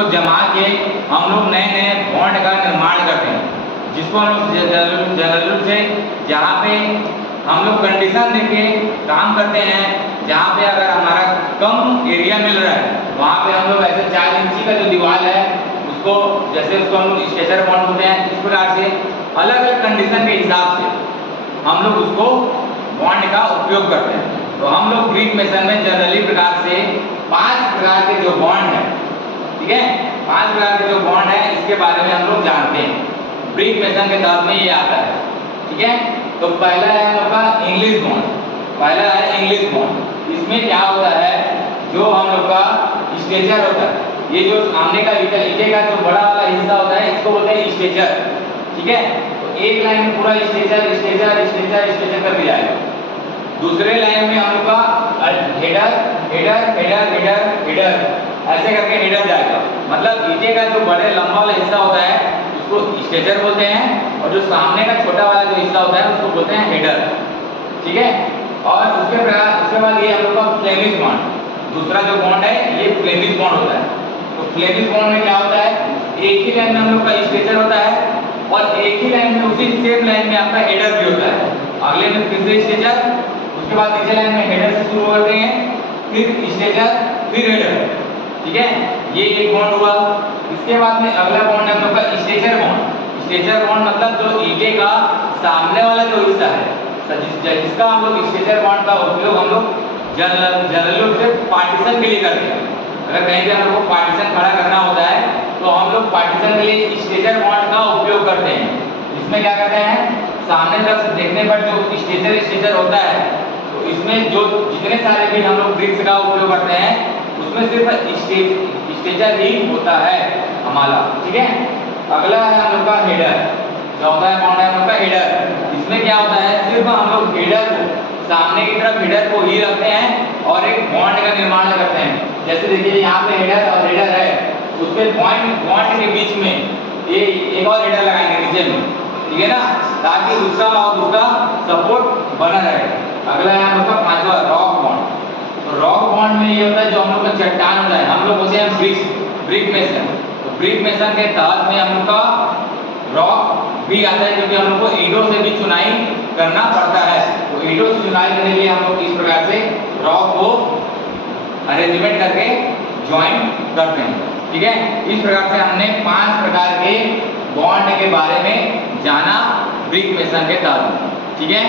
उसको जमा के हम लोग नए नए बॉन्ड का निर्माण करते हैं, जिसको हम लोग जनरल से जहाँ पे हम लोग कंडीशन देके काम करते हैं, जहाँ पे अगर हमारा कम एरिया मिल रहा है वहाँ पे हम लोग ऐसे 4 इंची का जो दीवार है उसको, जैसे उसको हम लोग स्ट्रेचर बॉन्ड बोलते हैं, इस प्रकार से अलग अलग कंडीशन के हिसाब से हम लोग उसको बॉन्ड का उपयोग करते हैं। तो हम लोग ब्रिक मेसन में जनरली प्रकार से 5 प्रकार के जो बॉन्ड है, ठीक है, 5 प्रकार के जो बॉन्ड है इसके बारे में हम लोग जानते हैं। ब्रिक मेसन के तहत में ये आता है, ठीक है। तो पहला है हम लोग का इंग्लिश बॉन्ड, पहला है इंग्लिश बॉन्ड। इसमें क्या होता है, जो हम लोग का स्ट्रेचर होता है, ये जो सामने का ईटे का जो बड़ा वाला हिस्सा होता है इसको बोलते हैं स्ट्रेचर, ठीक है। तो एक लाइन में पूरा स्ट्रेचर स्ट्रेचर स्ट्रेचर स्ट्रेचर कर दिया जाएगा। दूसरे लाइन में हम लोग का header header header header header ऐसे करके हेडर जाएगा, मतलब ईटे का जो बड़े लंबा वाला हिस्सा होता है उसको स्ट्रेचर बोलते हैं, और जो सामने का छोटा वाला जो हिस्सा होता है उसको बोलते हैं हेडर, ठीक है। और उसके बाद ये हम लोग का फ्लेमिश बॉन्ड, दूसरा जो बॉन्ड है ये फ्लेमिश बॉन्ड होता है। तो फ्लेमिश बॉन्ड में क्या होता है, एक ही लाइन में हम लोग का स्ट्रेचर होता है और एक ही लाइन में उसी सेम लाइन में आपका हेडर भी होता है। अगले में फिर से स्ट्रेचर, उसके बाद तीसरे लाइन में हेडर से शुरू करते हैं, फिर स्ट्रेचर फिर हेडर, ठीक है। ये एक बॉन्ड हुआ। इसके बाद में अगला बॉन्ड है हम लोग का स्ट्रेचर बॉन्ड। स्ट्रेचर बॉन्ड मतलब जो ईटे का सामने वाला जो हिस्सा है जिसका हम लोग स्ट्रेचर बॉन्ड का उपयोग हम लोग जनरल रूप से पार्टीशन के लिए करते हैं। अगर कहीं पे हम लोग को पार्टीशन खड़ा करना होता है तो हम लोग पार्टीशन के लिए स्ट्रेचर बॉन्ड का उपयोग करते हैं। इसमें क्या करते हैं, सामने तरफ से देखने पर जो स्ट्रेचर होता है, तो इसमें जो जितने सारे भी हम लोग ब्रिक्स का उपयोग करते हैं उसमें सिर्फ स्ट्रेचर ही होता है हमारा, ठीक है। अगला है हम लोग का हेडर, चौथा बॉन्ड है हम लोग का हेडर। इसमें क्या होता है, सिर्फ हम लोग हेडर को सामने की तरफ हेडर को ही रखते हैं और एक बॉन्ड का निर्माण करते हैं। जैसे देखिए यहाँ पे हेडर और हेडर है, उसके बॉन्ड के बीच में ये एक और हेडर लगाएंगे नीचे में, ठीक है ना, ताकि उसका और उसका सपोर्ट बना रहे। अगला है हम लोग का 5वां रॉक बॉन्ड। तो रॉक बॉन्ड में ये होता है जो हम लोग का चट्टान होता है, हम लोग बोलते हैं ब्रिक मेसन। तो ब्रिक मेसन के तहत में हम लोग का रॉक भी आता है, क्योंकि हम लोग को ईंटों से भी चुनाई करना पड़ता है। तो ईंटों से चुनाई करने के लिए हम लोग इस प्रकार से रॉक को अरेंजमेंट करके ज्वाइन करते हैं, ठीक है। इस प्रकार से हमने 5 प्रकार के बॉन्ड के बारे में जाना ब्रिक मेसन के तहत, ठीक है।